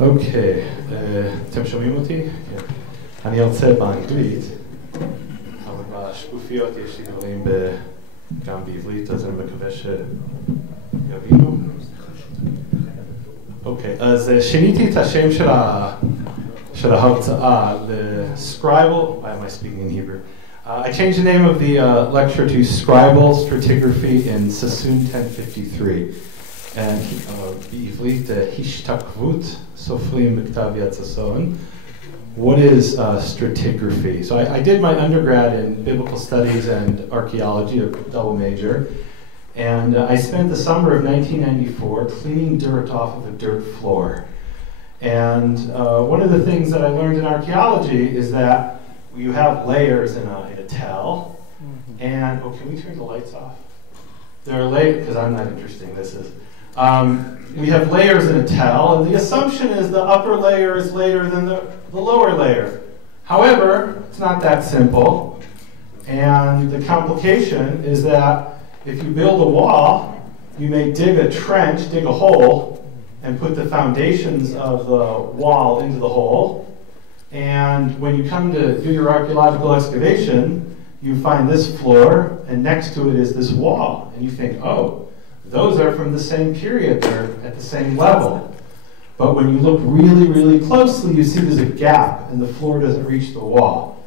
אוקיי, אתם שומעים אותי? כן. אני ארצה באנגלית, אבל בשקופיות יש לי דברים גם בעברית, אז אני מקווה שיבינו. אוקיי, אז שיניתי את השם של ההרצאה ל-Scribal, why am I speaking in Hebrew? I changed the name of the lecture to Scribal Stratigraphy in Sassoon 1053. And בעברית, השתקפות סופרים בכתב יד ששון. What is stratigraphy? So I did my undergrad in biblical studies and archaeology, a double major. And I spent the summer of 1994 cleaning dirt off of a dirt floor. And one of the things that I learned in archaeology is that you have layers in a tell. And, oh, can we turn the lights off? There are layers, because I'm not interesting, this is. We have layers in a tell, and the assumption is the upper layer is later than the lower layer. However, it's not that simple. And the complication is that if you build a wall, you may dig a trench, dig a hole, and put the foundations of the wall into the hole. And when you come to do your archaeological excavation, you find this floor, and next to it is this wall. And you think, oh, those are from the same period, they're at the same level. But when you look really, really closely, you see there's a gap, and the floor doesn't reach the wall.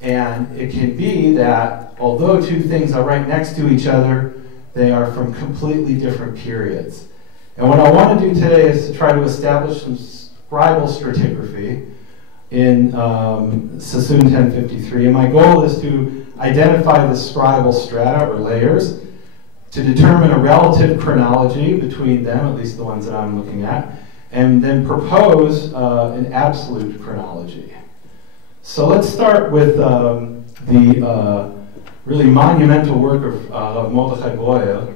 And it can be that, although two things are right next to each other, they are from completely different periods. And what I want to do today is to try to establish some scribal stratigraphy in Sassoon 1053. And my goal is to identify the scribal strata, or layers, to determine a relative chronology between them, at least the ones that I'm looking at, and then propose an absolute chronology. So let's start with the really monumental work of Mordechai Breuer,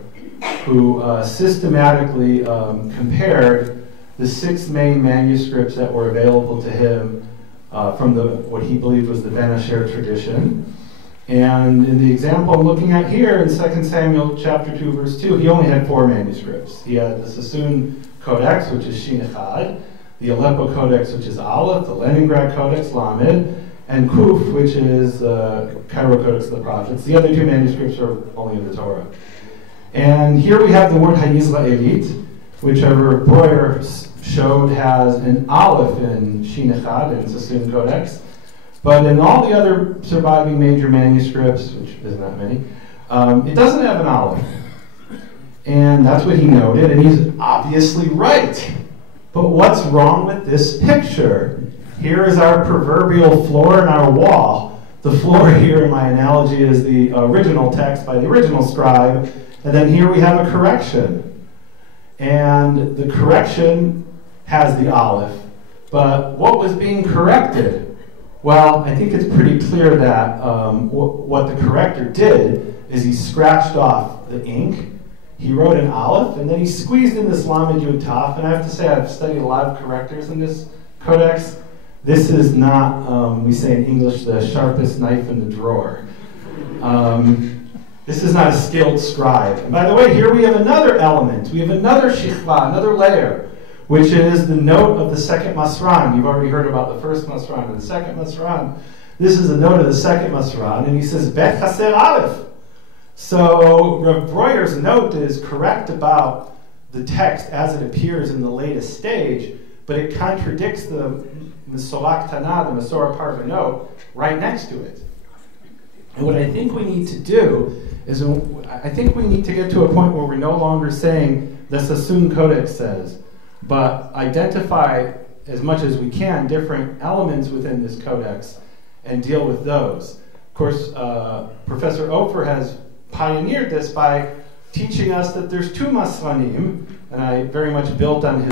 who systematically compared the 6 main manuscripts that were available to him from what he believed was the Ben Asher tradition. And in the example I'm looking at here, in 2 Samuel chapter 2, verse 2, he only had 4 manuscripts. He had the Sassoon Codex, which is Shin Echad, the Aleppo Codex, which is Aleph, the Leningrad Codex, Lamed, and Kuf, which is Cairo Codex of the Prophets. The other 2 manuscripts are only in the Torah. And here we have the word Hayisraelit, which Breuer showed has an Aleph in Shin Echad, in Sassoon Codex. But in all the other surviving major manuscripts, which isn't that many, it doesn't have an Aleph. And that's what he noted, and he's obviously right. But what's wrong with this picture? Here is our proverbial floor and our wall. The floor here, in my analogy, is the original text by the original scribe, and then here we have a correction. And the correction has the Aleph. But what was being corrected? Well, I think it's pretty clear that what the corrector did is he scratched off the ink, he wrote an Aleph, and then he squeezed in this Lamed Yud Taf. And I have to say, I've studied a lot of correctors in this codex. This is not, we say in English, the sharpest knife in the drawer. This is not a skilled scribe. And by the way, here we have another element. We have another shichva, another layer, which is the note of the second Masran. You've already heard about the first Masran and the second Masran. This is a note of the second Masran, and he says, Bet Chaser Aleph. So Rav Breuer's note is correct about the text as it appears in the latest stage, but it contradicts the Mesorah Tanah, the Mesorah Parva note, right next to it. And what I think we need to do is, I think we need to get to a point where we're no longer saying the Sassoon Codex says, but identify as much as we can different elements within this codex and deal with those. Of course, Professor Ofer has pioneered this by teaching us that there's 2 Masranim, and I very much built on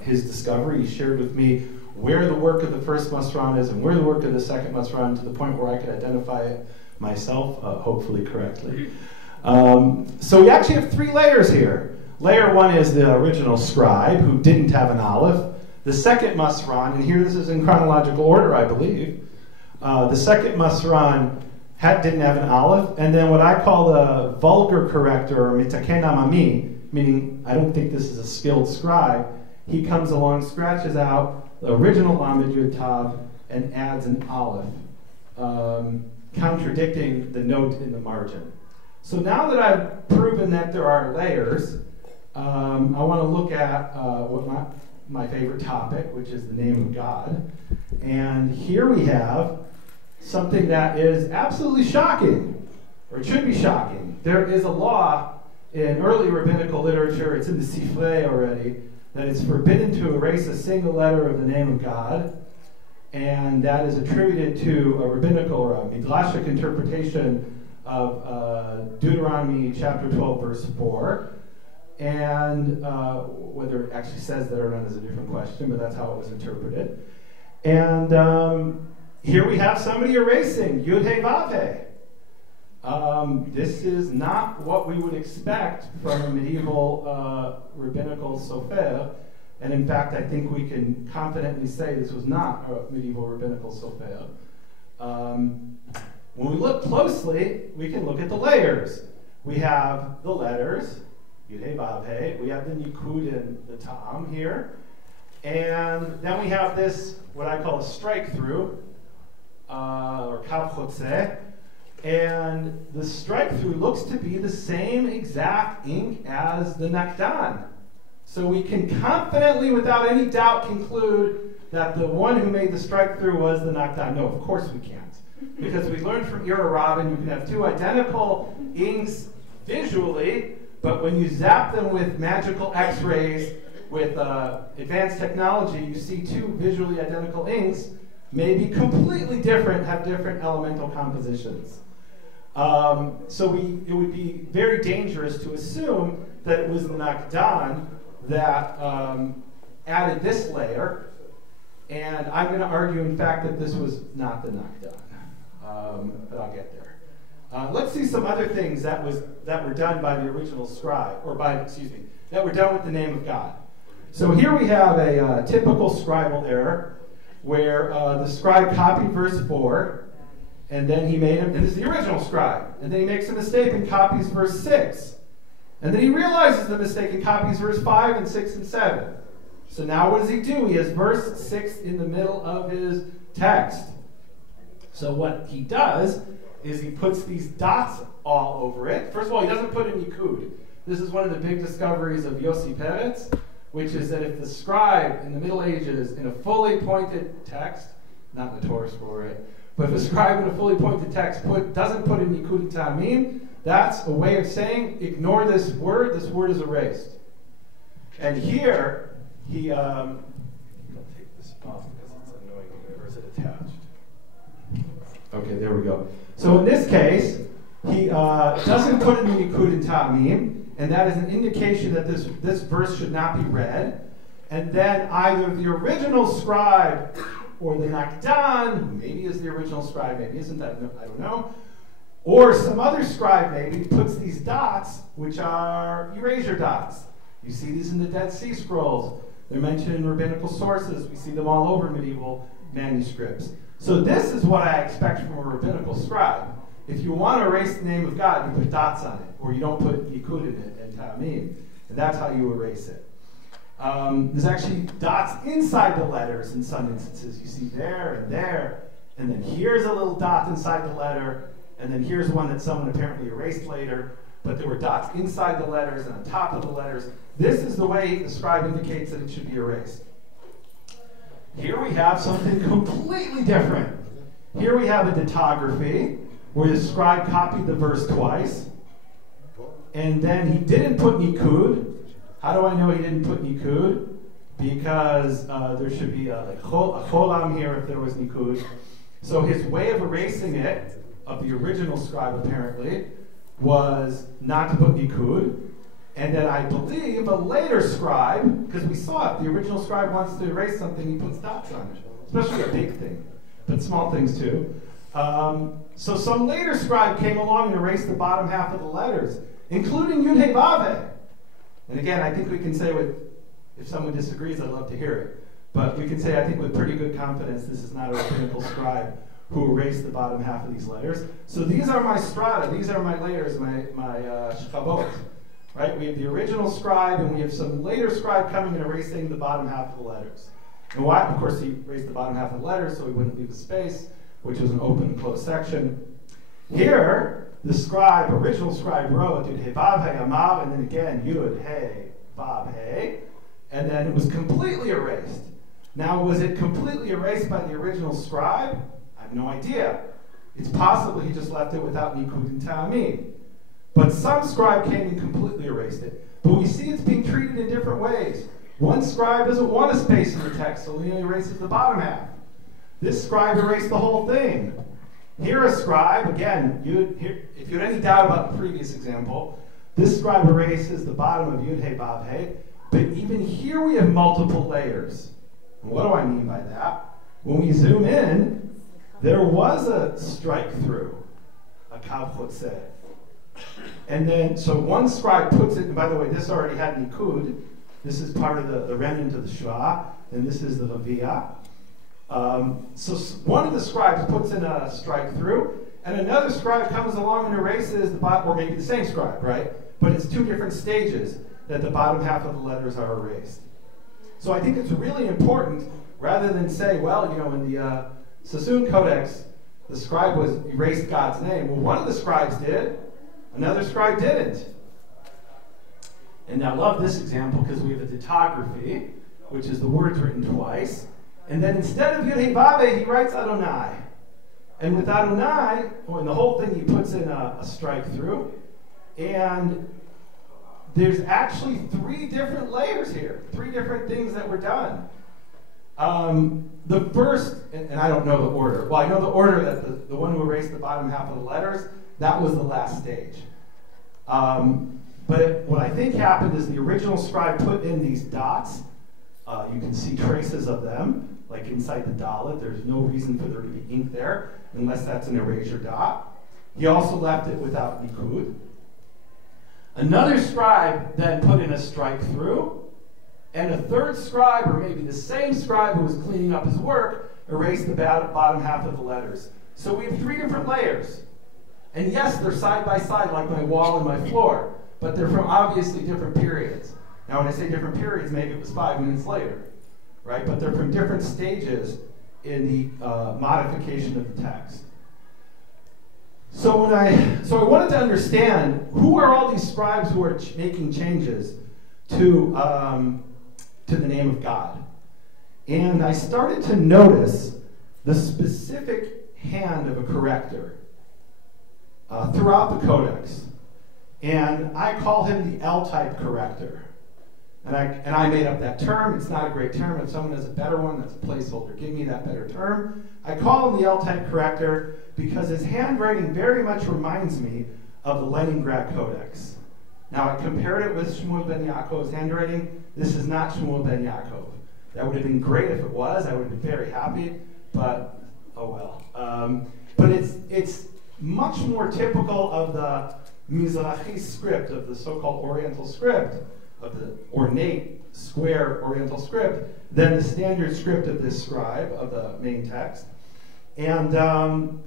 his discovery. He shared with me where the work of the first Masran is and where the work of the second Masran, to the point where I could identify it myself, hopefully correctly. So we actually have 3 layers here. Layer 1 is the original scribe, who didn't have an Aleph. The second Masran, and here this is in chronological order, I believe. The second Masran didn't have an Aleph, and then what I call the vulgar corrector, or mitaken amami, meaning I don't think this is a skilled scribe, he comes along, scratches out the original Lamed Yud Tav, and adds an aleph, contradicting the note in the margin. So now that I've proven that there are layers, I want to look at what my favorite topic, which is the name of God. And here we have something that is absolutely shocking, or it should be shocking. There is a law in early rabbinical literature, it's in the Sifrei already, that it's forbidden to erase a single letter of the name of God, and that is attributed to a rabbinical or a midrashic interpretation of Deuteronomy chapter 12, verse 4. And whether it actually says that or not is a different question, but that's how it was interpreted. And here we have somebody erasing Yud He Vav He. This is not what we would expect from a medieval rabbinical sofer. And in fact, I think we can confidently say this was not a medieval rabbinical sofer. When we look closely, we can look at the layers. We have the letters, Yud He Vav He. We have the nikud and the ta'am here. And then we have this, what I call a strike-through, or kav chotze. And the strike-through looks to be the same exact ink as the nakdan. So we can confidently, without any doubt, conclude that the one who made the strike-through was the nakdan. No, of course we can't. Because we learned from Ira Rabin, you can have two identical inks visually, but when you zap them with magical X-rays, with advanced technology, you see two visually identical inks may be completely different, have different elemental compositions. So it would be very dangerous to assume that it was the nakdan that added this layer, and I'm going to argue, in fact, that this was not the nakdan. But I'll get there. Let's see some other things that were done by the original scribe, or that were done with the name of God. So here we have a typical scribal error, where the scribe copied verse 4, and then he made him, and this is the original scribe, and then he makes a mistake and copies verse 6. And then he realizes the mistake and copies verse 5 and 6 and 7. So now what does he do? He has verse 6 in the middle of his text. So what he does is he puts these dots all over it. First of all, he doesn't put a nikud. This is one of the big discoveries of Yossi Peretz, which is that if the scribe in the Middle Ages in a fully pointed text, not notorious for it, but if a scribe in a fully pointed text doesn't put a nikud tamim, that's a way of saying, ignore this word is erased. And here, I'll take this off because it's annoying, or is it attached? Okay, there we go. So in this case, he doesn't put in the nikud and tamim, and that is an indication that this verse should not be read. And then either the original scribe or the nakdan, who maybe is the original scribe, maybe isn't, I don't know, or some other scribe maybe puts these dots, which are erasure dots. You see these in the Dead Sea Scrolls. They're mentioned in rabbinical sources. We see them all over medieval manuscripts. So this is what I expect from a rabbinical scribe. If you want to erase the name of God, you put dots on it, or you don't put nikud in it and tamim, and that's how you erase it. There's actually dots inside the letters in some instances. You see there, and then here's a little dot inside the letter, and then here's one that someone apparently erased later, but there were dots inside the letters and on top of the letters. This is the way the scribe indicates that it should be erased. Here we have something completely different. Here we have a ditography, where the scribe copied the verse twice, and then he didn't put nikud. How do I know he didn't put nikud? Because there should be a cholam here if there was nikud. So his way of erasing it, of the original scribe apparently, was not to put nikud. And then I believe a later scribe, because we saw it, the original scribe wants to erase something, he puts dots on it, especially a big thing, but small things too. So some later scribe came along and erased the bottom half of the letters, including Yud He Vav He. And again, I think we can say if someone disagrees, I'd love to hear it. But we can say, I think with pretty good confidence, this is not a rabbinical scribe who erased the bottom half of these letters. So these are my strata, these are my layers, my shchabot. right? We have the original scribe, and we have some later scribe coming and erasing the bottom half of the letters. And why? Of course, he erased the bottom half of the letters so he wouldn't leave a space, which was an open and closed section. Here, the scribe, original scribe, wrote Yud He Vav He Amar, and then again Yud He Vav He, and then it was completely erased. Now, was it completely erased by the original scribe? I have no idea. It's possible he just left it without Nikud and Ta'amim. But some scribe came and completely erased it. But we see it's being treated in different ways. One scribe doesn't want a space in the text, so he only erases the bottom half. This scribe erased the whole thing. Here a scribe, again, if you had any doubt about the previous example, this scribe erases the bottom of Yud He Vav He, but even here we have multiple layers. And what do I mean by that? When we zoom in, there was a strike through, a kav chotzeh. And then, so one scribe puts it, and by the way, this already had nikud. This is part of the remnant of the shva, and this is the vaviyah. So one of the scribes puts in a strike through, and another scribe comes along and erases the bottom, or maybe the same scribe, right? But it's two different stages that the bottom half of the letters are erased. So I think it's really important, rather than say, well, you know, in the Sassoon Codex, the scribe was erased God's name. Well, one of the scribes did, another scribe didn't. And I love this example because we have a dittography, which is the words written twice. And then instead of Yud He Vav He, he writes Adonai. And with Adonai, in the whole thing, he puts in a strike through. And there's actually three different layers here, three different things that were done. The first, and I don't know the order. Well, I know the order that the one who erased the bottom half of the letters, that was the last stage. But what I think happened is the original scribe put in these dots. You can see traces of them, like inside the dalet. There's no reason for there to be ink there, unless that's an erasure dot. He also left it without nikud. Another scribe then put in a strike through, and a third scribe, or maybe the same scribe who was cleaning up his work, erased the bottom half of the letters. So we have three different layers. And yes, they're side by side like my wall and my floor, but they're from obviously different periods. Now when I say different periods, maybe it was 5 minutes later, right? But they're from different stages in the modification of the text. So I wanted to understand, who are all these scribes who are making changes to the name of God? And I started to notice the specific hand of a corrector throughout the codex. And I call him the L-type corrector. And I made up that term. It's not a great term. If someone has a better one, that's a placeholder. Give me that better term. I call him the L-type corrector because his handwriting very much reminds me of the Leningrad Codex. Now, I compared it with Shmuel ben Yaakov's handwriting. This is not Shmuel ben Yaakov. That would have been great if it was. I would have been very happy, but oh well. But it's much more typical of the Mizrahi script, of the so-called Oriental script, of the ornate, square Oriental script, than the standard script of this scribe, of the main text. And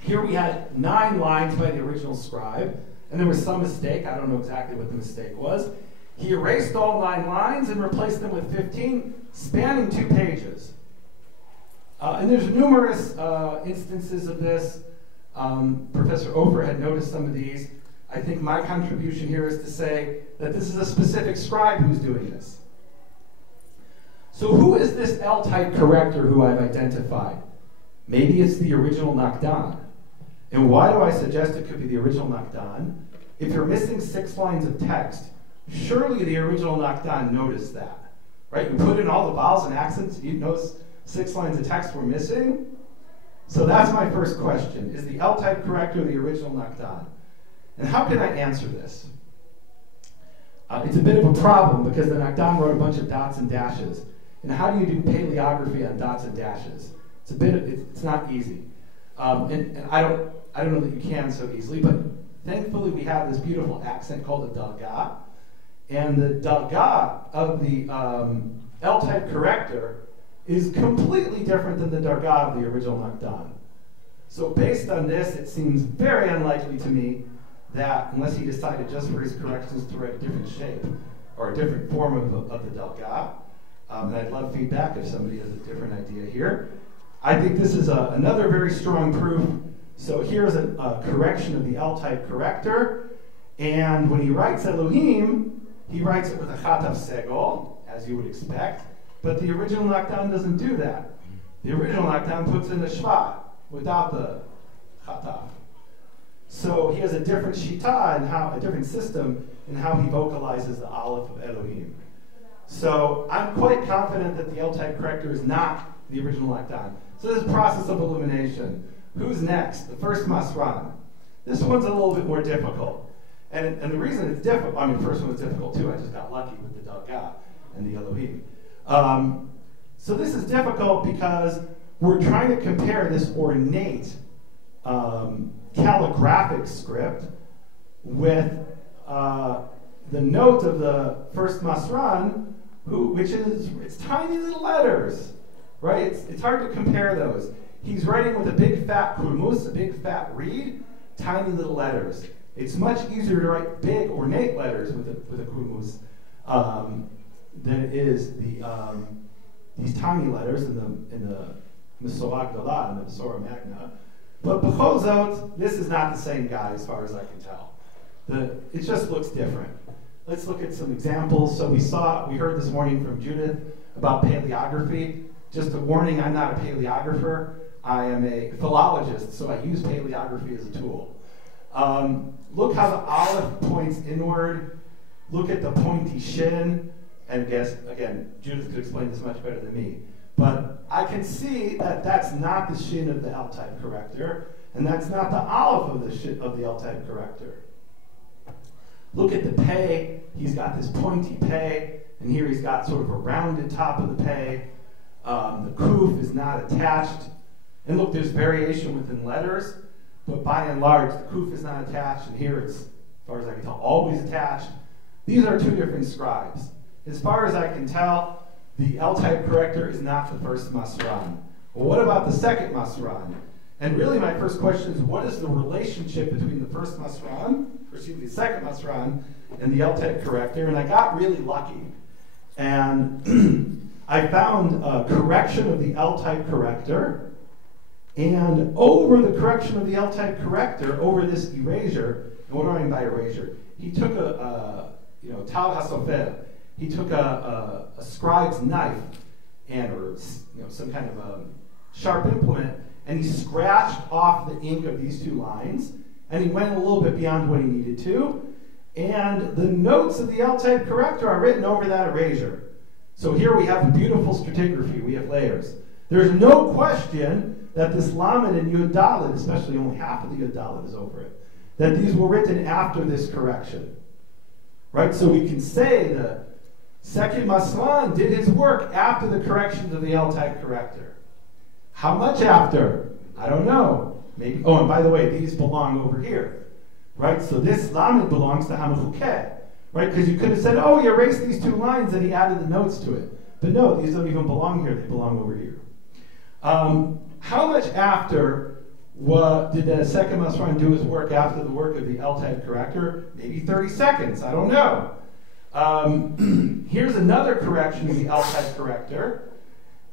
here we had 9 lines by the original scribe, and there was some mistake. I don't know exactly what the mistake was. He erased all 9 lines and replaced them with 15, spanning 2 pages. And there's numerous instances of this. Professor Ofer had noticed some of these. I think my contribution here is to say that this is a specific scribe who's doing this. So who is this L-type corrector who I've identified? Maybe it's the original Nakdan. And why do I suggest it could be the original Nakdan? If you're missing 6 lines of text, surely the original Nakdan noticed that. Right? You put in all the vowels and accents, you notice 6 lines of text were missing. So that's my first question. Is the L-type corrector the original Nakdan? And how can I answer this? It's a bit of a problem because the Nakdan wrote a bunch of dots and dashes. And how do you do paleography on dots and dashes? It's not easy. And I don't know that you can so easily, but thankfully we have this beautiful accent called a dalga. And the dalga of the L-type corrector is completely different than the darga of the original Nakdan. So based on this, it seems very unlikely to me that unless he decided just for his corrections to write a different shape or a different form of the delga. And I'd love feedback if somebody has a different idea here. I think this is another very strong proof. So here's a correction of the L-type corrector. And when he writes Elohim, he writes it with a chatav segol, as you would expect. But the original knockdown doesn't do that. The original knockdown puts in a shva without the chatav. So he has a different shita and a different system in how he vocalizes the aleph of Elohim. So I'm quite confident that the L-type corrector is not the original knockdown. So this is a process of elimination. Who's next? The first masran. This one's a little bit more difficult. And the reason it's difficult, I mean, the first one was difficult too. I just got lucky with the delga and the Elohim. So this is difficult because we're trying to compare this ornate calligraphic script with the note of the first masran, which is, it's tiny little letters, right? It's hard to compare those. He's writing with a big fat kurmus, a big fat reed, tiny little letters. It's much easier to write big ornate letters with a kurmus than it is these tiny letters in the Mesorah Gdolah and the Mesorah Magna. But b'chol zot, this is not the same guy as far as I can tell. It just looks different. Let's look at some examples. So we heard this morning from Judith about paleography. Just a warning, I'm not a paleographer. I am a philologist, so I use paleography as a tool. Look how the aleph points inward. Look at the pointy shin. And again, Judith could explain this much better than me. But I can see that that's not the shin of the L-type corrector, and that's not the aleph of the L-type corrector. Look at the pei. He's got this pointy pei, and here he's got sort of a rounded top of the pei. The kuf is not attached. And look, there's variation within letters, but by and large, the kuf is not attached, and here it's, as far as I can tell, always attached. These are two different scribes. As far as I can tell, the L-type corrector is not the first masran. Well, what about the second masran? And really my first question is, what is the relationship between the first masran, or excuse me, the second masran, and the L-type corrector? And I got really lucky. And I found a correction of the L-type corrector, and over the correction of the L-type corrector, over this erasure, and what do I mean by erasure? He took Tal HaSofer, he took a scribe's knife or some kind of sharp implement, and he scratched off the ink of these two lines, and he went a little bit beyond what he needed to, and the notes of the L-type corrector are written over that erasure. So here we have beautiful stratigraphy, we have layers. There's no question that this lamed and yud dalet, especially only half of the yud dalet is over it, that these were written after this correction. Right, so we can say the second masran did his work after the corrections of the L-type corrector. How much after? I don't know. Maybe. Oh, and by the way, these belong over here. Right, so this lamed belongs to Hamachukeh. Right, because you could have said, oh, he erased these two lines and he added the notes to it. But no, these don't even belong here. They belong over here. How much after did the second masran do his work after the work of the L-type corrector? Maybe 30 seconds. I don't know. Here's another correction of the L-type corrector.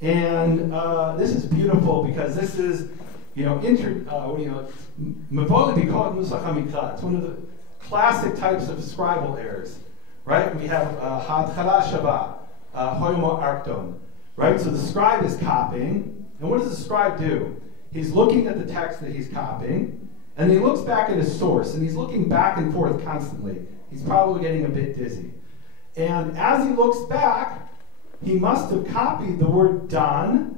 And this is beautiful because this is, Mavoli Bikot Nusach HaMikra. It's one of the classic types of scribal errors, right? We have Hadchala Shava, Hoymo Arkton, right? So the scribe is copying, and what does the scribe do? He's looking at the text that he's copying, and he looks back at his source, and he's looking back and forth constantly. He's probably getting a bit dizzy. And as he looks back, he must have copied the word dan,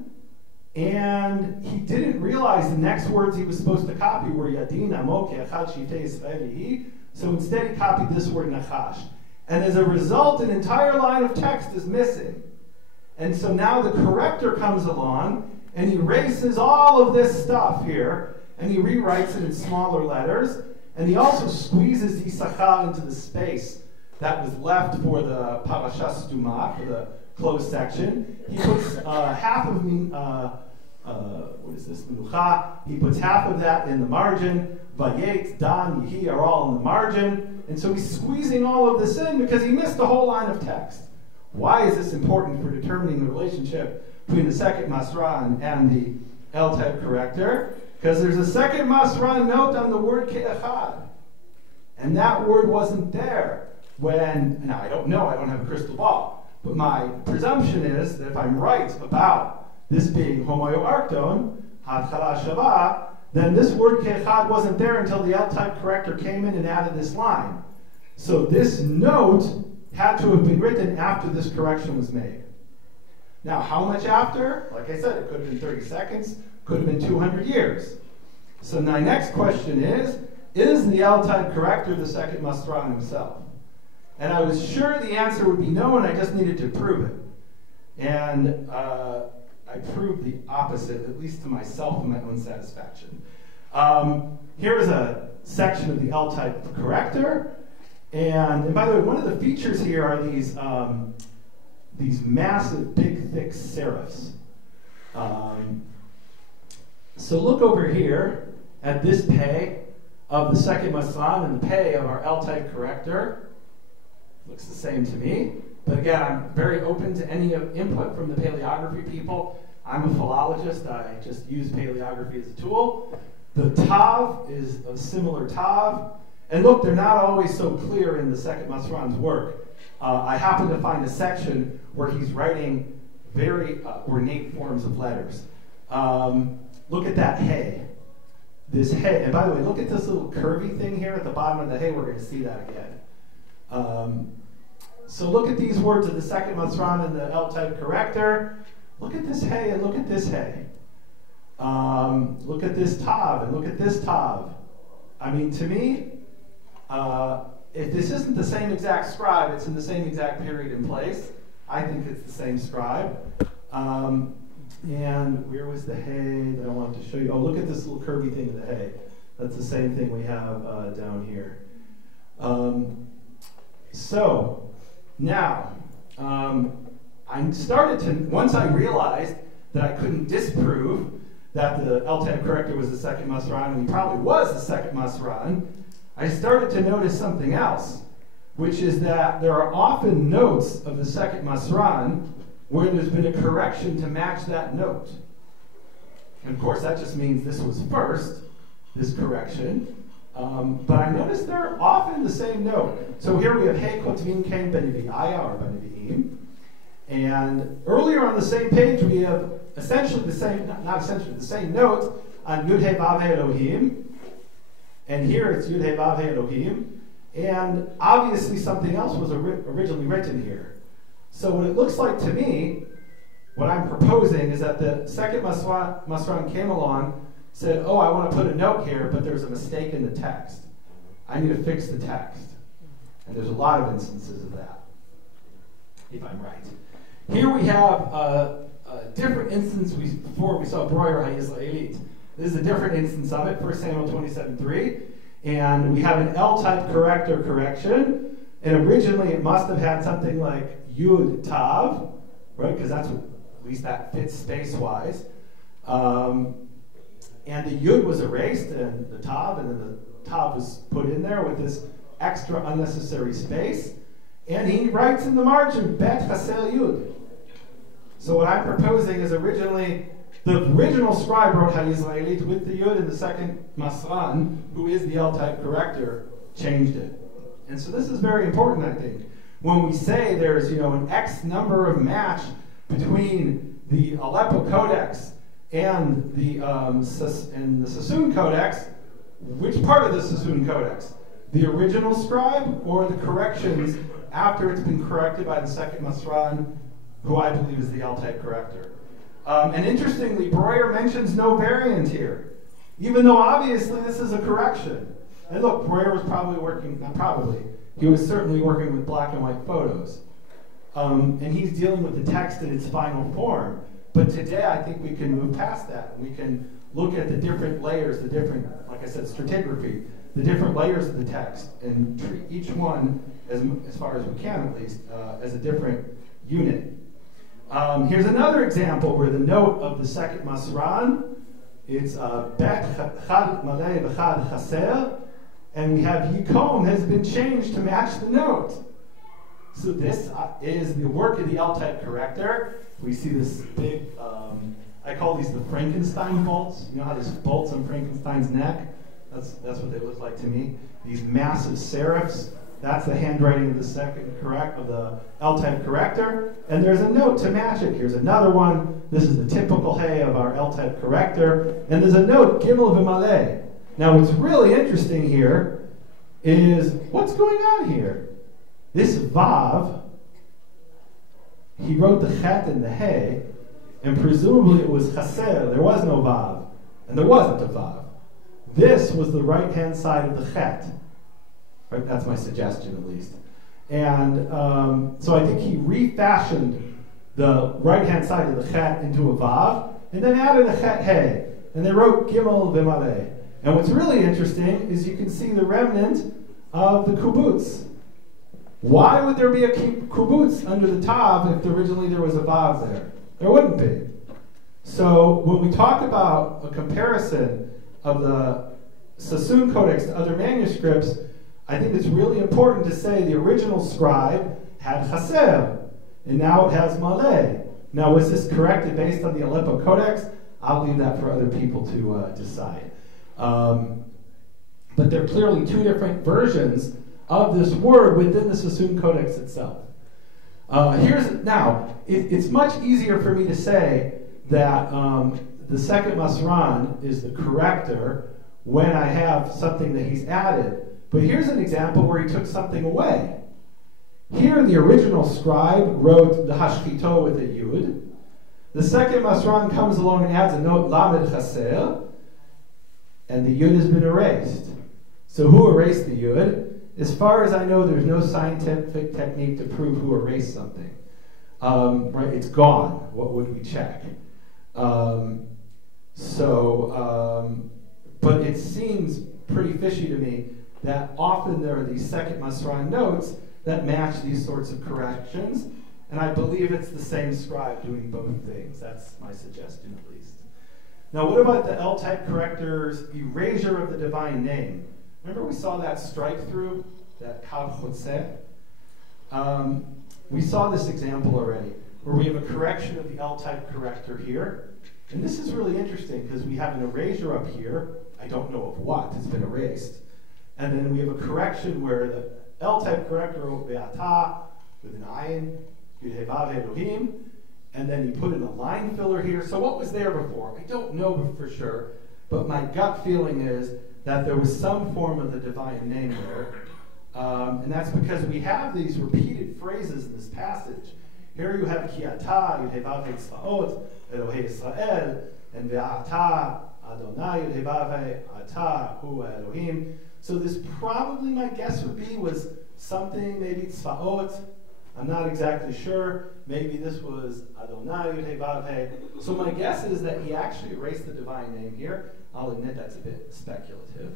and he didn't realize the next words he was supposed to copy were Yadin, Amok, Echad, Shitei, Israeli. So instead he copied this word Nachash. And as a result, an entire line of text is missing. And so now the corrector comes along and erases all of this stuff here, and he rewrites it in smaller letters, and he also squeezes Yisachar into the space that was left for the Parashat Stuma, for the closed section. He puts half of Menucha, he puts half of that in the margin, Vayet, Dan, Yehi are all in the margin. And so he's squeezing all of this in because he missed a whole line of text. Why is this important for determining the relationship between the second masran and the L-type corrector? Because there's a second masran note on the word ke'echad. And that word wasn't there when, now I don't know, I don't have a crystal ball, but my presumption is that if I'm right about this being homoioarcton, hatchala shava, then this word ke'echad wasn't there until the L-type corrector came in and added this line. So this note had to have been written after this correction was made. Now, how much after? Like I said, it could have been 30 seconds, could have been 200 years. So my next question is the L-type corrector the second masran himself? And I was sure the answer would be no, and I just needed to prove it. And I proved the opposite, at least to myself and my own satisfaction. Here is a section of the L-type corrector. And by the way, one of the features here are these massive, big, thick serifs. So look over here at this pay of the second masran and the pay of our L-type corrector. Looks the same to me. But again, I'm very open to any input from the paleography people. I'm a philologist. I just use paleography as a tool. The tav is a similar tav. And look, they're not always so clear in the second masran's work. I happen to find a section where he's writing very ornate forms of letters. Look at that hay. This hay. And by the way, look at this little curvy thing here at the bottom of the hay. We're going to see that again. So look at these words of the second masran and the L-type corrector. Look at this hay and look at this hay. Look at this tav and look at this tav. I mean, to me, if this isn't the same exact scribe, it's in the same exact period and place. I think it's the same scribe. And where was the hay that I wanted to show you? Oh, look at this little curvy thing in the hay. That's the same thing we have down here. So now, I started to, once I realized that I couldn't disprove that the L-type corrector was the second masran, and he probably was the second masran, I started to notice something else, which is that there are often notes of the second masran where there's been a correction to match that note. And of course, that just means this was first, this correction. But I noticed they're often the same note. So here we have Hey Kotvin Kain Benivi'aya or Benivi'im. And earlier on the same page, we have essentially the same, not essentially, the same note on Yud He Vav He Elohim. And here it's Yud He Vav He Elohim. And obviously something else was originally written here. So what it looks like to me, what I'm proposing is that the second masran came along, said, oh, I want to put a note here, but there's a mistake in the text. I need to fix the text. And there's a lot of instances of that, if I'm right. Here we have a different instance before we saw Breuer HaYisraelit. This is a different instance of it, 1 Samuel 27:3. And we have an L-type corrector correction. And originally it must have had something like Yud Tav, right? Because that's what, at least that fits space-wise. And the Yud was erased, and the Tav, and then the Tav was put in there with this extra unnecessary space. And he writes in the margin, Bet Hasel Yud. So what I'm proposing is the original scribe wrote HaYisraelit with the Yud, and the second Masran, who is the L-type corrector, changed it. And so this is very important, I think. When we say there's, an X number of match between the Aleppo Codex and the Sassoon Codex, which part of the Sassoon Codex? The original scribe or the corrections after it's been corrected by the second Masran, who I believe is the L-type corrector? And interestingly, Breuer mentions no variant here, even though obviously this is a correction. And look, Breuer was probably working, not probably, he was certainly working with black and white photos. And he's dealing with the text in its final form. But today, I think we can move past that. We can look at the different layers, the different, like I said, stratigraphy, the different layers of the text, and treat each one, as far as we can at least, as a different unit. Here's another example where the note of the second Masran It's bet chad malei v'chad chaser, and we have yikom has been changed to match the note. So this is the work of the L-type corrector. We see this big, I call these the Frankenstein bolts. You know how there's bolts on Frankenstein's neck? That's what they look like to me. These massive serifs. That's the handwriting of the L-type corrector. And there's a note to match it. Here's another one. This is the typical hey of our L-type corrector. And there's a note, gimel v'maleh. Now what's really interesting here is what's going on here? This vav, he wrote the chet and the hey, and presumably it was chaser. There was no vav, and there wasn't a vav. This was the right-hand side of the chet. Right? That's my suggestion, at least. And so I think he refashioned the right-hand side of the chet into a vav, and then added a chet hey, and they wrote gimel v'maleh. And what's really interesting is you can see the remnant of the kibbutz. Why would there be a kibbutz under the tav if originally there was a vav there? There wouldn't be. So when we talk about a comparison of the Sassoon Codex to other manuscripts, I think it's really important to say the original scribe had chaser, and now it has maleh. Now, was this corrected based on the Aleppo Codex? I'll leave that for other people to decide. But there are clearly two different versions of this word within the Sassoon Codex itself. It's much easier for me to say that the second Masran is the corrector when I have something that he's added. But here's an example where he took something away. Here, the original scribe wrote the hashchito with a yud. The second Masran comes along and adds a note, lamed chaser, and the yud has been erased. So who erased the yud? As far as I know, there's no scientific technique to prove who erased something. Right? It's gone. What would we check? But it seems pretty fishy to me that often there are these second Masran notes that match these sorts of corrections, and I believe it's the same scribe doing both things. That's my suggestion, at least. Now, what about the L-type corrector's erasure of the divine name? Remember we saw that strike through, that kav chotzeh? We saw this example already, where we have a correction of the L-type corrector here. And this is really interesting because we have an erasure up here. I don't know of what, it's been erased. And then we have a correction where the L-type corrector wrote be'ata with an ayin, yud vav Elohim, and then he put in a line filler here. So what was there before? I don't know for sure, but my gut feeling is that there was some form of the divine name there. And that's because we have these repeated phrases in this passage. Here you have ki ata, yud vav tzvaot, Elohei Yisrael, and ve'ata, Adonai, yud vav ata, hu Elohim. So this probably, my guess would be, was something, maybe tzvaot. I'm not exactly sure. Maybe this was Adonai, yud vav. So my guess is that he actually erased the divine name here. I'll admit that's a bit speculative.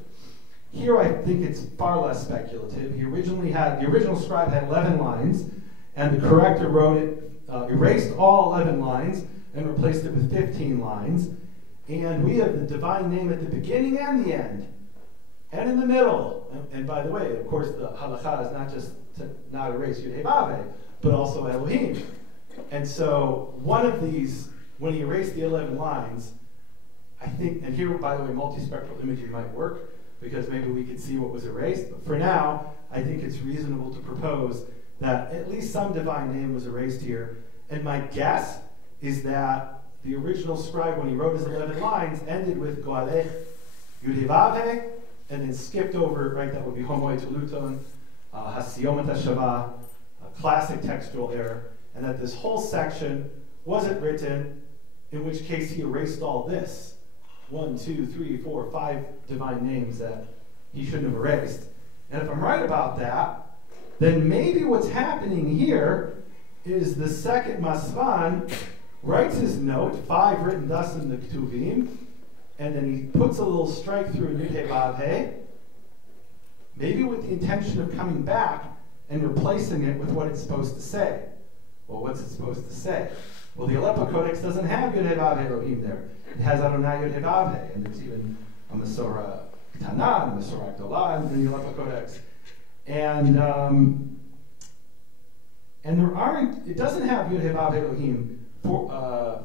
Here I think it's far less speculative. The original scribe had 11 lines, and the corrector wrote it, erased all 11 lines, and replaced it with 15 lines. And we have the divine name at the beginning and the end, and in the middle. And by the way, of course, the halakha is not just to not erase Yud Vav, but also Elohim. And so one of these, when he erased the 11 lines, I think, and here, by the way, multispectral imaging might work, because maybe we could see what was erased. But for now, I think it's reasonable to propose that at least some divine name was erased here. And my guess is that the original scribe, when he wrote his 11 lines, ended with Goalech Yud Vav, and then skipped over, right, that would be Homoi Tuluton, Hasiyomet HaShavah, a classic textual error, and that this whole section wasn't written, in which case he erased all this. 1, 2, 3, 4, 5 divine names that he shouldn't have erased. And if I'm right about that, then maybe what's happening here is the second Masran writes his note, 5 written thus in the Ketuvim, and then he puts a little strike through in Yud Vav He, maybe with the intention of coming back and replacing it with what it's supposed to say. Well, what's it supposed to say? Well, the Aleppo Codex doesn't have Yud He Vav He Elohim there. It has Adonai Yud He Vav He, and there's even a Masorah Ketana and Masorah Gdolah in the Aleppo Codex. And there aren't, it doesn't have Yud He Vav He Elohim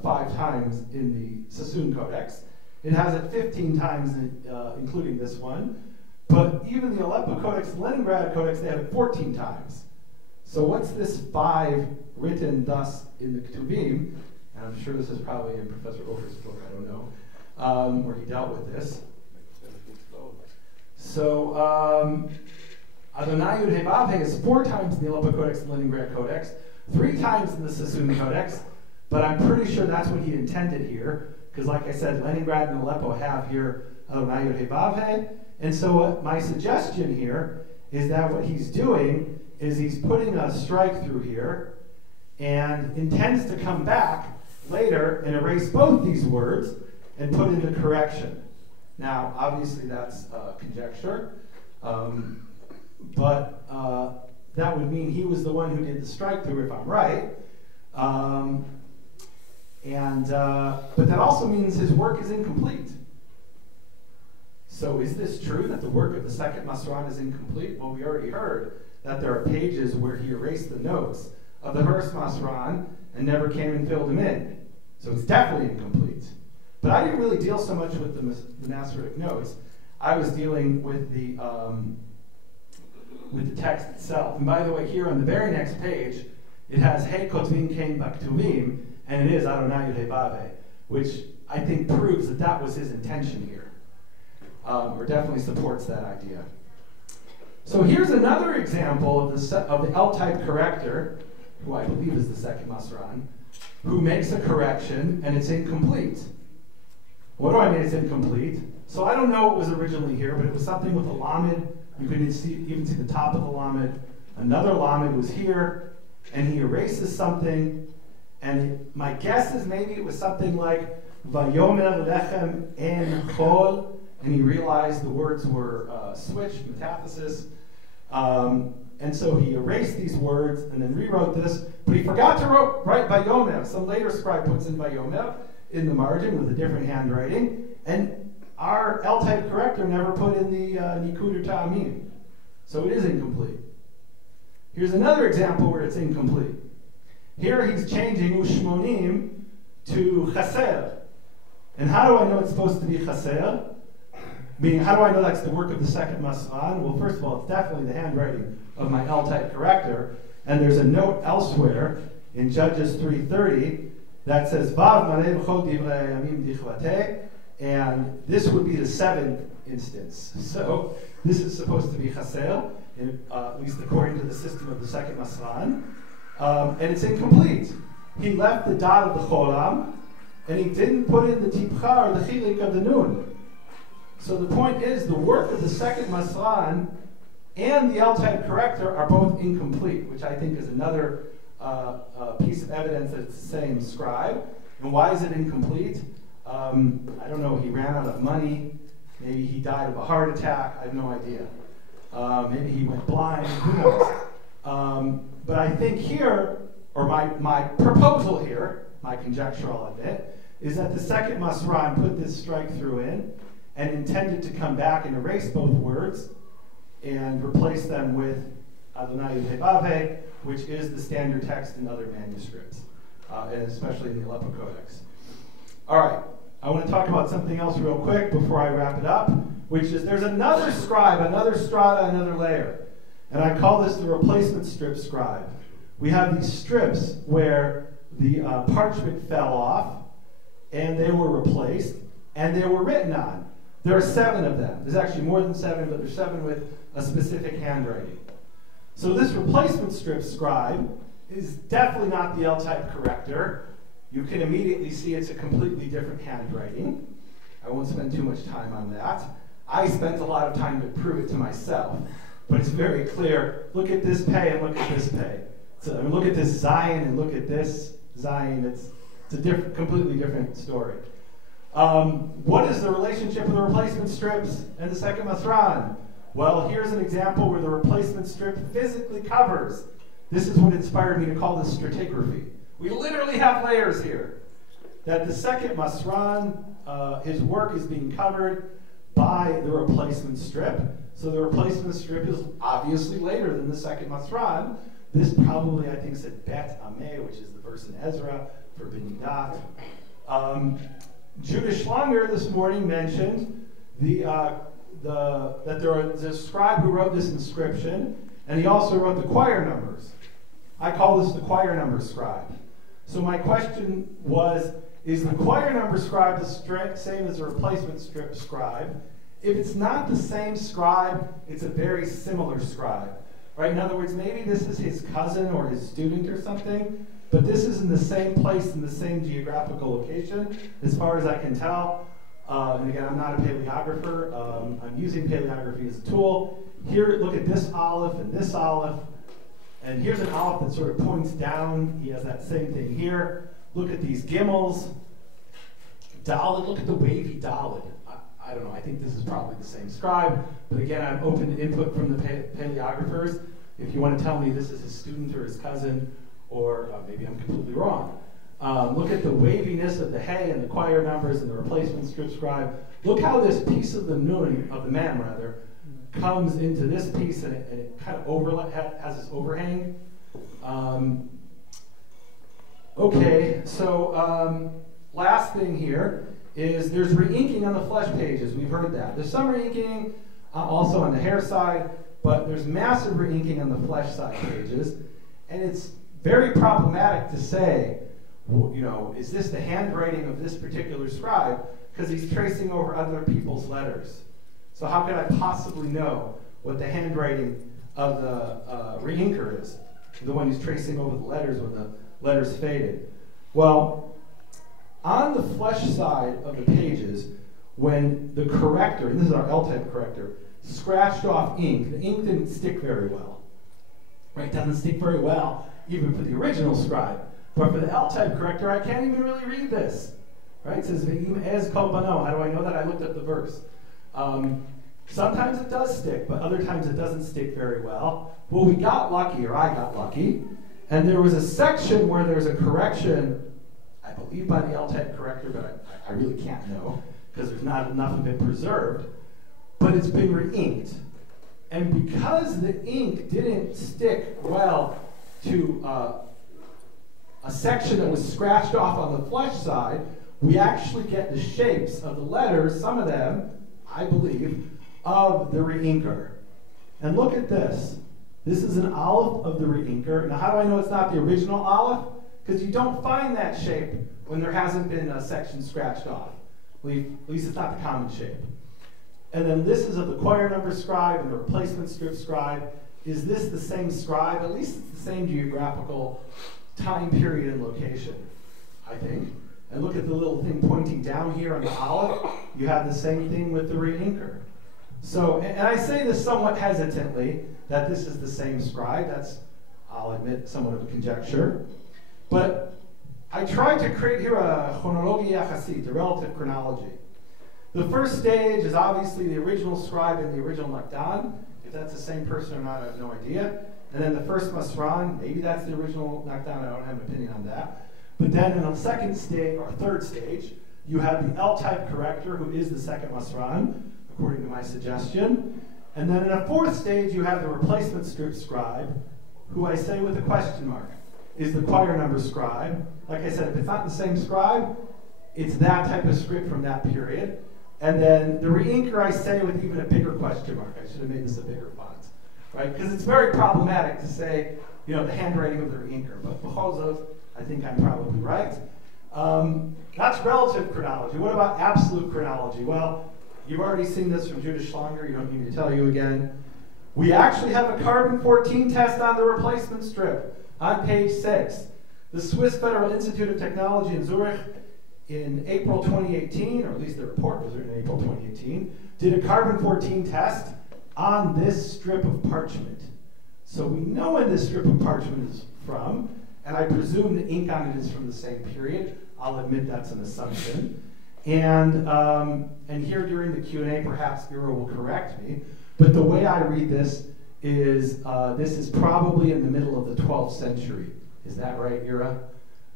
5 times in the Sassoon Codex. It has it 15 times, including this one. But even the Aleppo Codex, the Leningrad Codex, they have it 14 times. So what's this 5 written thus in the Ketuvim? And I'm sure this is probably in Professor Ofer's book, I don't know, where he dealt with this. So Adonai Yud He Vav He is 4 times in the Aleppo Codex and Leningrad Codex, 3 times in the Sassoon Codex, but I'm pretty sure that's what he intended here, because like I said, Leningrad and Aleppo have here Adonai Yud He Vav He, and so my suggestion here is that what he's doing is he's putting a strike through here and intends to come back later and erase both these words and put in the correction. Now, obviously that's conjecture, but that would mean he was the one who did the strike through, if I'm right. But that also means his work is incomplete. So is this true that the work of the second Masran is incomplete? Well, we already heard that there are pages where he erased the notes of the first Masran and never came and filled them in. So it's definitely incomplete. But I didn't really deal so much with the Masoretic notes. I was dealing with the text itself. And by the way, here on the very next page, it has Hey Kotvim Kein Baktuvim, and it is Adonai Yud He Vav He, which I think proves that that was his intention here, or definitely supports that idea. So here's another example of the L-type corrector, who I believe is the second Masran, who makes a correction and it's incomplete. What do I mean it's incomplete? So I don't know what was originally here, but it was something with a lamed. You can even see the top of the lamed. Another lamed was here, and he erases something. And my guess is maybe it was something like Vayomer lechem en chol, and he realized the words were switched, metathesis. And so he erased these words and then rewrote this, but he forgot to write Vayomer. Some later scribe puts in Vayomer in the margin with a different handwriting, and our L-type corrector never put in the Nikud or Ta'amim. So it is incomplete. Here's another example where it's incomplete. Here he's changing Ushmonim to Chaser. And how do I know it's supposed to be Chaser? Meaning, how do I know that's the work of the second Masran? Well, first of all, it's definitely the handwriting of my L-type corrector. And there's a note elsewhere in Judges 3:30 that says, Vav Maneh B'chol Divrei Yamim Dichvateh, and this would be the 7th instance. So this is supposed to be Chaser, at least according to the system of the second Masran. And it's incomplete. He left the dot of the cholam, and he didn't put in the tipcha or the chilik of the nun. So the point is, the work of the second Masran and the L-type corrector are both incomplete, which I think is another piece of evidence that it's the same scribe. And why is it incomplete? I don't know. He ran out of money. Maybe he died of a heart attack. I have no idea. Maybe he went blind. Who knows? But I think here, or my proposal here, my conjecture, I'll admit, is that the second Masran put this strike through in and intended to come back and erase both words and replace them with Adonai Yud He Vav He, which is the standard text in other manuscripts, and especially in the Aleppo Codex. All right, I want to talk about something else real quick before I wrap it up, which is there's another scribe, another strata, another layer. And I call this the replacement strip scribe. We have these strips where the parchment fell off, and they were replaced, and they were written on. There are 7 of them. There's actually more than 7, but there's 7 with a specific handwriting. So this replacement strip scribe is definitely not the L-type corrector. You can immediately see it's a completely different handwriting. I won't spend too much time on that. I spent a lot of time to prove it to myself. But it's very clear. Look at this pay and look at this pay. So I mean, look at this Zion and look at this Zion. It's a completely different story. What is the relationship of the replacement strips and the second Masran? Well, here's an example where the replacement strip physically covers. This is what inspired me to call this stratigraphy, We literally have layers here. That the second masran, his work is being covered by the replacement strip. So the replacement strip is obviously later than the second masran. This probably, I think, said Bet Ameh, which is the verse in Ezra for Binidat. Judah Schlanger this morning mentioned that there was a scribe who wrote this inscription, and he also wrote the choir numbers. I call this the choir number scribe. So my question was, is the choir number scribe the same as the replacement strip scribe? If it's not the same scribe, it's a very similar scribe. Right? In other words, maybe this is his cousin or his student or something, but this is in the same place, in the same geographical location, as far as I can tell. And again, I'm not a paleographer. I'm using paleography as a tool. Here, look at this Aleph and this Aleph. And here's an Aleph that sort of points down. He has that same thing here. Look at these Gimels. Dalet, look at the wavy Dalet. I don't know, I think this is probably the same scribe. But again, I'm open to input from the paleographers. If you want to tell me this is his student or his cousin, or maybe I'm completely wrong. Look at the waviness of the hay and the choir numbers and the replacement strip scribe. Look how this piece of the nun, of the man rather, comes into this piece and it kind of has this overhang. Okay, so last thing here is there's re-inking on the flesh pages. We've heard that. There's some re-inking also on the hair side, but there's massive re-inking on the flesh side pages. And it's very problematic to say, well, you know, is this the handwriting of this particular scribe? Because he's tracing over other people's letters. So how could I possibly know what the handwriting of the re-inker is? The one who's tracing over the letters when the letters faded. Well, on the flesh side of the pages, when the corrector, and this is our L-type corrector, scratched off ink, the ink didn't stick very well. Right? It doesn't stick very well even for the original scribe. But for the L-type corrector, I can't even really read this. Right? It says, "Ez kol bano." How do I know that? I looked at the verse. Sometimes it does stick, but other times it doesn't stick very well. Well, we got lucky, or I got lucky, and there was a section where there's a correction, I believe by the L-type corrector, but I really can't know, because there's not enough of it preserved, but it's been re-inked. And because the ink didn't stick well to a section that was scratched off on the flesh side, we actually get the shapes of the letters, some of them, I believe, of the re-inker. And look at this. This is an Aleph of the re-inker. Now, how do I know it's not the original Aleph? Because you don't find that shape when there hasn't been a section scratched off. At least it's not the common shape. And then this is of the choir number scribe and the replacement strip scribe. Is this the same scribe? At least it's the same geographical time period and location, I think. And look at the little thing pointing down here on the Aleph. You have the same thing with the re-inker. So, and I say this somewhat hesitantly, that this is the same scribe. That's, I'll admit, somewhat of a conjecture. But I tried to create here a chronologia yachasית, a relative chronology. The first stage is obviously the original scribe and the original Nakdan. If that's the same person or not, I have no idea. And then the first Masran, maybe that's the original Nakdan. I don't have an opinion on that. But then in the second stage, or third stage, you have the L-type corrector, who is the second Masran, according to my suggestion. And then in a fourth stage, you have the replacement strip scribe, who I say with a question mark, is the choir number scribe. Like I said, if it's not the same scribe, it's that type of script from that period. And then the re-inker, I say with even a bigger question mark. I should have made this a bigger font, right? Because it's very problematic to say, you know, the handwriting of the re-inker. But because I think I'm probably right. That's relative chronology. What about absolute chronology? Well, you've already seen this from Judah Schlanger. You don't need me to tell you again. We actually have a carbon-14 test on the replacement strip on page 6. The Swiss Federal Institute of Technology in Zurich in April 2018, or at least the report was written in April 2018, did a carbon-14 test on this strip of parchment. So we know when this strip of parchment is from, and I presume the ink on it is from the same period. I'll admit that's an assumption. And here during the Q&A, perhaps Ira will correct me, but the way I read this is probably in the middle of the 12th century. Is that right, Ira?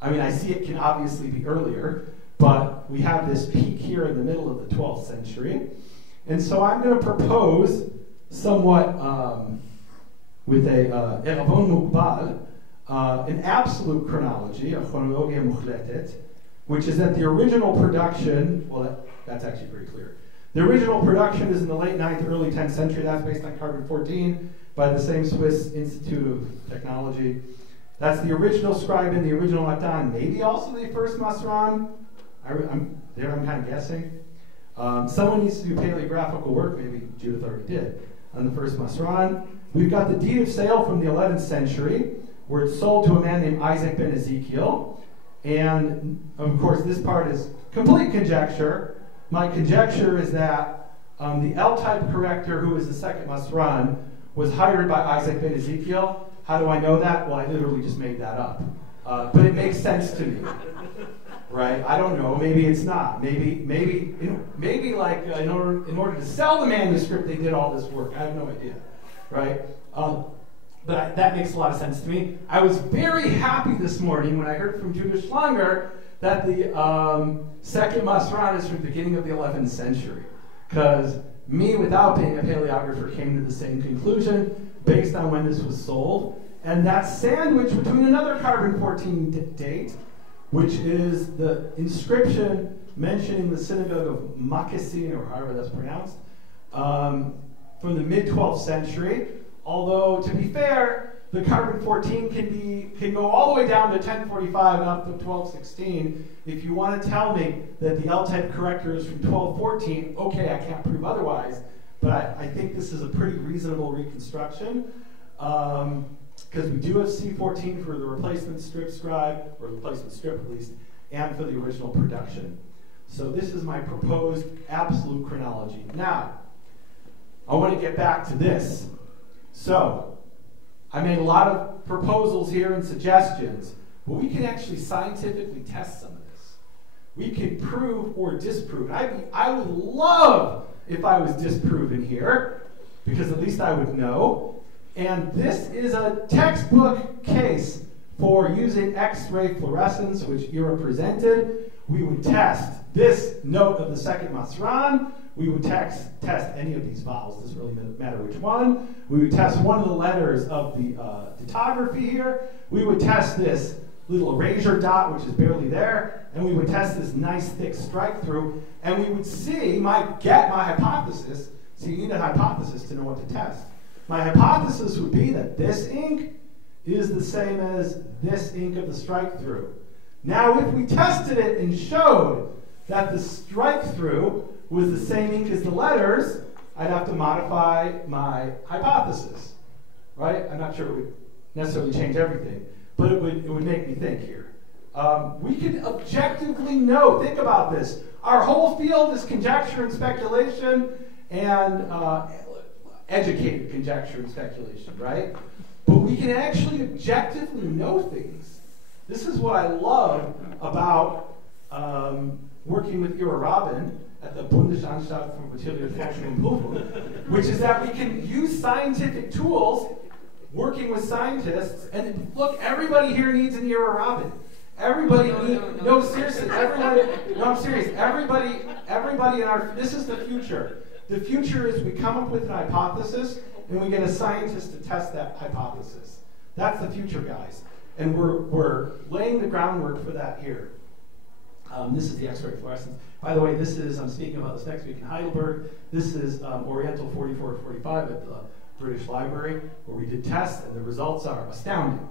I mean, I see it can obviously be earlier, but we have this peak here in the middle of the 12th century. And so I'm going to propose somewhat with a Erabon Mugbal, an absolute chronology, a chronologia muchletet, which is that the original production, well, that's actually very clear. The original production is in the late 9th, early 10th century. That's based on carbon 14 by the same Swiss Institute of Technology. That's the original scribe and the original Atan, maybe also the first Masran. I'm kind of guessing. Someone needs to do paleographical work, maybe Judith already did, on the first Masran. We've got the deed of sale from the 11th century, where it's sold to a man named Isaac ben Ezekiel. And of course, this part is complete conjecture. My conjecture is that the L-type corrector, who is the second Masran, was hired by Isaac ben Ezekiel. How do I know that? Well, I literally just made that up. But it makes sense to me, right? I don't know. Maybe it's not. Maybe like in order to sell the manuscript, they did all this work. I have no idea, right? But that makes a lot of sense to me. I was very happy this morning when I heard from Judah Schlanger that the second Masran is from the beginning of the 11th century, because me, without being a paleographer, came to the same conclusion based on when this was sold. And that's sandwiched between another carbon 14 date, which is the inscription mentioning the synagogue of Makassin, or however that's pronounced, from the mid-12th century. Although, to be fair, the carbon 14 can go all the way down to 1045 and up to 1216. If you want to tell me that the L-type corrector is from 1214, okay, I can't prove otherwise, but I think this is a pretty reasonable reconstruction, because we do have C14 for the replacement strip scribe, or replacement strip at least, and for the original production. So this is my proposed absolute chronology. Now, I want to get back to this. So, I made a lot of proposals here and suggestions, but we can actually scientifically test some of this. We can prove or disprove. I would love if I was disproven here, because at least I would know. And this is a textbook case for using X-ray fluorescence, which Ira presented. We would test this note of the second Masran. We would test any of these vowels. Doesn't really matter which one. We would test one of the letters of the topography here. We would test this little erasure dot, which is barely there, and we would test this nice thick strike through, and we would see, my hypothesis. So you need a hypothesis to know what to test. My hypothesis would be that this ink is the same as this ink of the strike through. Now, if we tested it and showed that the strike through was the same ink as the letters, I'd have to modify my hypothesis, right? I'm not sure it would necessarily change everything, but it would make me think here. We can objectively know, think about this. Our whole field is conjecture and speculation, and educated conjecture and speculation, right? But we can actually objectively know things. This is what I love about working with Ira Robin at the Bundesanstalt für Materialforschung und Prüfung, which is that we can use scientific tools working with scientists. And look, everybody here needs an Ira Robin. Everybody no, seriously, everybody, no, I'm serious. Everybody in our, this is the future. The future is we come up with an hypothesis and we get a scientist to test that hypothesis. That's the future, guys. And we're laying the groundwork for that here. This is the X-ray fluorescence. By the way, this is, I'm speaking about this next week in Heidelberg. This is Oriental 44-45 at the British Library, where we did tests, and the results are astounding.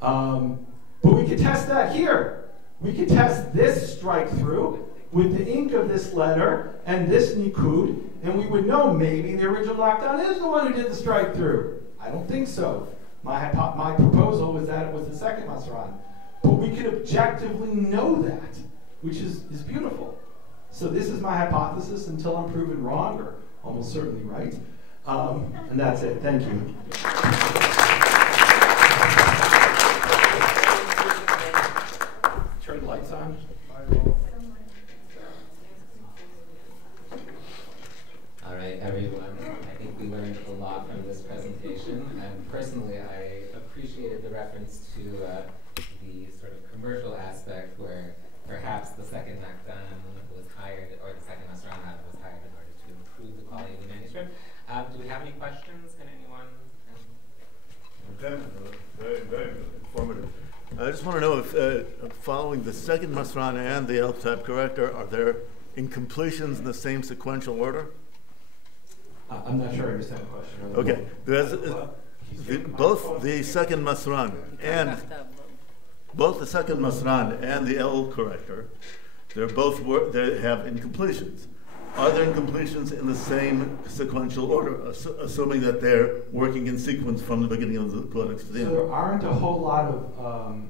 But we could test that here. We could test this strike through with the ink of this letter and this nikud, and we would know maybe the original Acton is the one who did the strike through. I don't think so. My proposal was that it was the second Masran. But we could objectively know that, which is beautiful. So this is my hypothesis until I'm proven wrong, or almost certainly right. And that's it. Thank you. Turn the lights on. All right, everyone. I think we learned a lot from this presentation. And personally, I appreciated the reference to the sort of commercial just want to know if following the second Masran and the L-type corrector, are there incompletions in the same sequential order? I'm not sure I understand the question. Okay, because both the second Masran and the L corrector, they have incompletions. Are there incompletions in the same sequential order, assuming that they're working in sequence from the beginning of the codex to the end? So there aren't a whole lot of,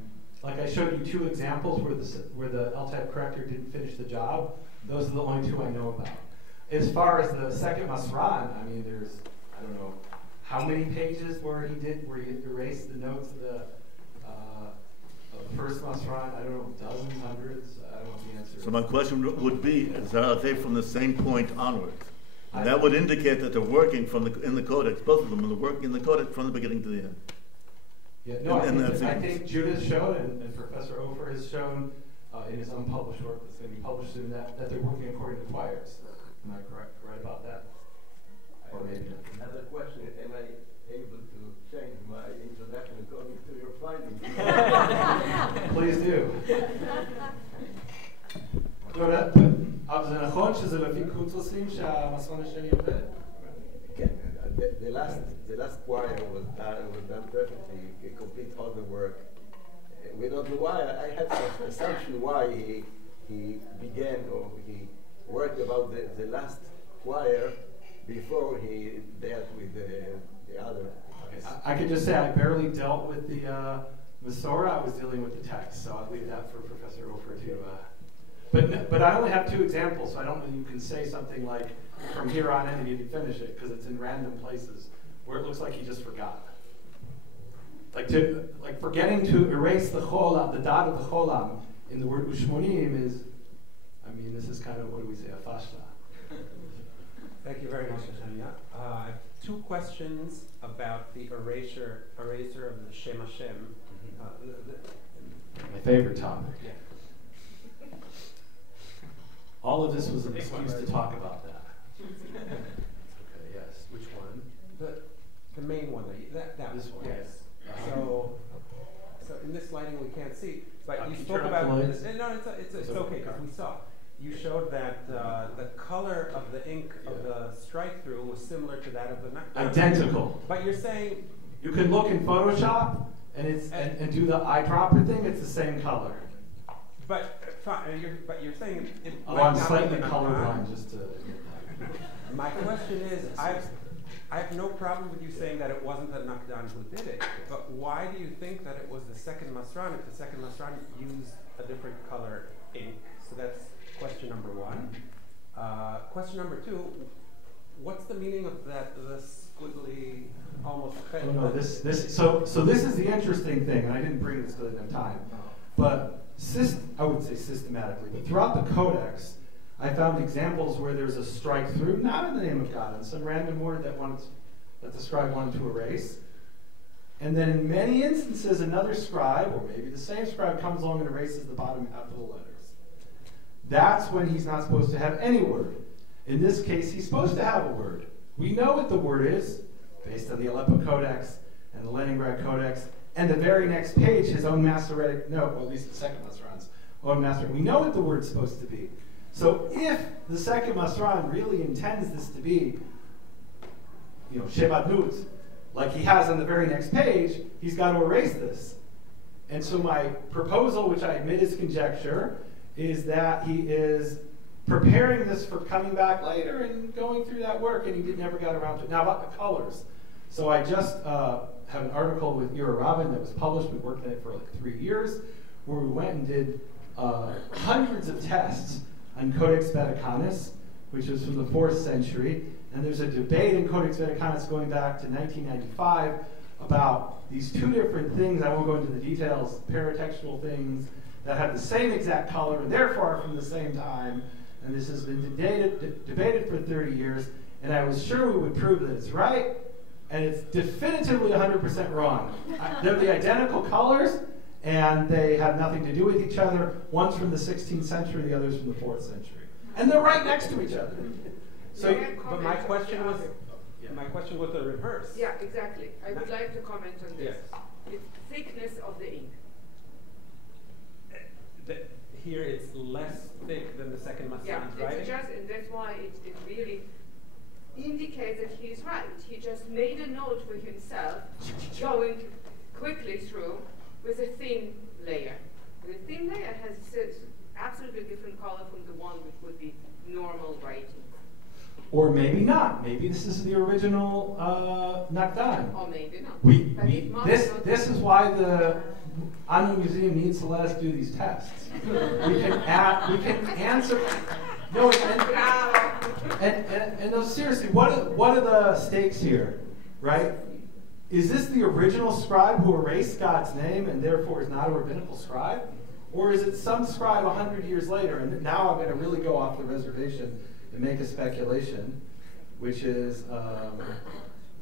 like I showed you 2 examples where the L-type corrector didn't finish the job. Those are the only 2 I know about. As far as the second Masran, I mean, there's, I don't know, how many pages where he erased the notes of the first Masran? I don't know, dozens, hundreds? I don't know the answer. So my question would be, are they from the same point onwards? And that would indicate that they're working in the codex, both of them are working in the codex from the beginning to the end. Yeah, no, I think Judah showed, and Professor Ofer has shown in his unpublished work that's going to be published soon, that they're working according to choirs. Am I correct about that? Or maybe not. Another question, am I able to change my introduction according to your findings? Please do. אבל זה נכון שזה לפי קונצוסים שהמסרון השני עובד? כן, the last choir was done perfectly, he complete all the work. We don't know why, I had some assumption why he began or he worked about the last choir before he dealt with the other. I could just say I barely dealt with the Masorah. I was dealing with the text, so I'll leave that for Professor Ofer to. But I only have 2 examples, so I don't know you can say something like from here on in and you can finish it because it's in random places where it looks like he just forgot. Like forgetting to erase the cholam, the dot of the cholam in the word ushmonim is, I mean, this is kind of, what do we say, a fashla. Thank you very much, נחמיה. I have 2 questions about the eraser of the Shem Hashem. My favorite topic. Yeah. All of this was an excuse to talk about that. Okay, yes. Which one? The main one. That this one. Yes. So in this lighting we can't see, but you spoke turn about. off the lights? No, it's okay because we saw. You showed that the color of the ink of the strike through was similar to that of the identical. But you're saying you can look in Photoshop and do the eyedropper thing. It's the same color. But you're saying it I'm slightly colorblind just to. My question is, I have no problem with you saying that it wasn't the Nakdan who did it, but why do you think that it was the second Masran if the second Masran used a different color ink? So that's question number 1. Question number 2, what's the meaning of that, the squiggly, almost... Oh, no, so this is the interesting thing, and I didn't bring this because I didn't have time, but I would say systematically, but throughout the Codex, I found examples where there's a strike through, not in the name of God, in some random word that the scribe wanted to erase. And then in many instances, another scribe, or maybe the same scribe, comes along and erases the bottom half of the letters. That's when he's not supposed to have any word. In this case, he's supposed to have a word. We know what the word is, based on the Aleppo Codex and the Leningrad Codex, and the very next page, his own Masoretic note, well, at least the second Masran's own Masoretic. We know what the word's supposed to be. So if the second Masran really intends this to be, Shevat Nut, like he has on the very next page, he's got to erase this. And so my proposal, which I admit is conjecture, is that he is preparing this for coming back later and going through that work, and he never got around to it. Now about the colors. So I just have an article with Ira Rabin that was published. We worked on it for like 3 years, where we went and did hundreds of tests on Codex Vaticanus, which is from the 4th century. And there's a debate in Codex Vaticanus going back to 1995 about these 2 different things. I won't go into the details, paratextual things that have the same exact color and therefore are from the same time. And this has been debated for 30 years. And I was sure we would prove that it's right. And it's definitively 100% wrong. They're the identical colors, and they have nothing to do with each other. One's from the 16th century, the other's from the 4th century. And they're right next to each other. So, but my question was the reverse. Yeah, exactly. I would like to comment on this. Yes. It's thickness of the ink. here it's less thick than the second Masran's writing? And that's why it really indicates that he's right. He just made a note for himself, going quickly through with a thin layer. The thin layer has absolutely different color from the one which would be normal writing. Or maybe not. Maybe this is the original Nakdan. Or maybe not. This is why the Anu Museum needs to let us do these tests. We can answer. No, and no, seriously, what are the stakes here, right? Is this the original scribe who erased God's name and therefore is not a rabbinical scribe? Or is it some scribe 100 years later? And now I'm going to really go off the reservation and make a speculation, which is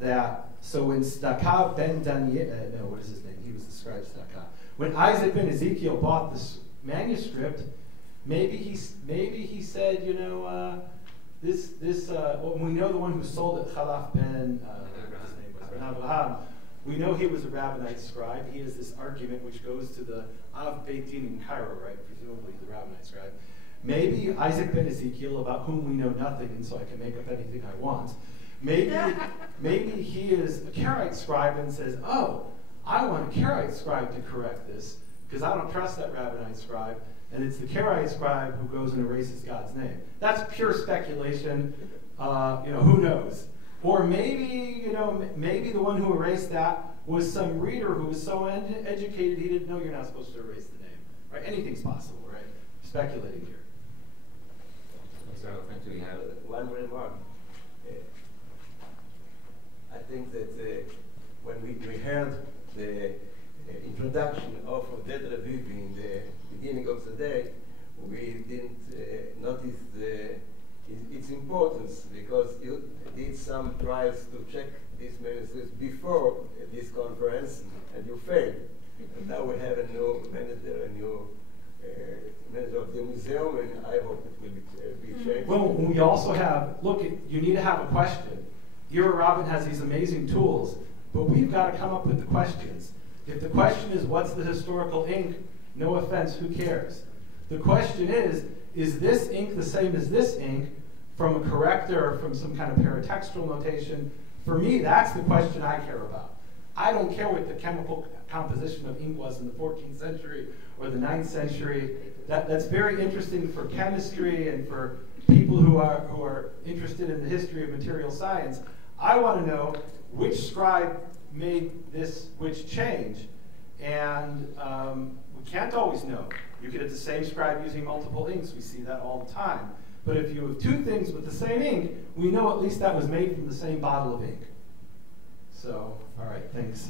that, so when Staka ben Daniel, no, what is his name? He was the scribe Staka. When Isaac ben Ezekiel bought this manuscript, maybe he said, you know, well, we know the one who sold it, Chalaf ben, his name was Avraham. We know he was a rabbinite scribe. He has this argument which goes to the Av Beit Din in Cairo, right? Presumably the rabbinite scribe. Maybe Isaac ben Ezekiel, about whom we know nothing, and so I can make up anything I want. Maybe he is a Karaite scribe and says, oh, I want a Karaite scribe to correct this, because I don't trust that rabbinite scribe, and it's the Karaite scribe who goes and erases God's name. That's pure speculation. Who knows? Or maybe, maybe the one who erased that was some reader who was so educated he didn't know you're not supposed to erase the name. Right? Anything's possible, right? Speculating here. So, we have one remark. I think that when we heard the introduction of Dead Reviv in the beginning of the day, we didn't notice its importance, because you did some trials to check these manuscripts before this conference, and you failed. And now we have a new manager, manager of the museum, and I hope it will be changed. Well, we also have, you need to have a question. Ira Robin has these amazing tools, but we've got to come up with the questions. If the question is, what's the historical ink? No offense, who cares? The question is this ink the same as this ink from a corrector or from some kind of paratextual notation? For me, that's the question I care about. I don't care what the chemical composition of ink was in the 14th century or the 9th century. That's very interesting for chemistry and for people who are interested in the history of material science. I want to know which scribe made this which change, and we can't always know. You could have the same scribe using multiple inks. We see that all the time. But if you have two things with the same ink, we know at least that was made from the same bottle of ink. So, all right, thanks.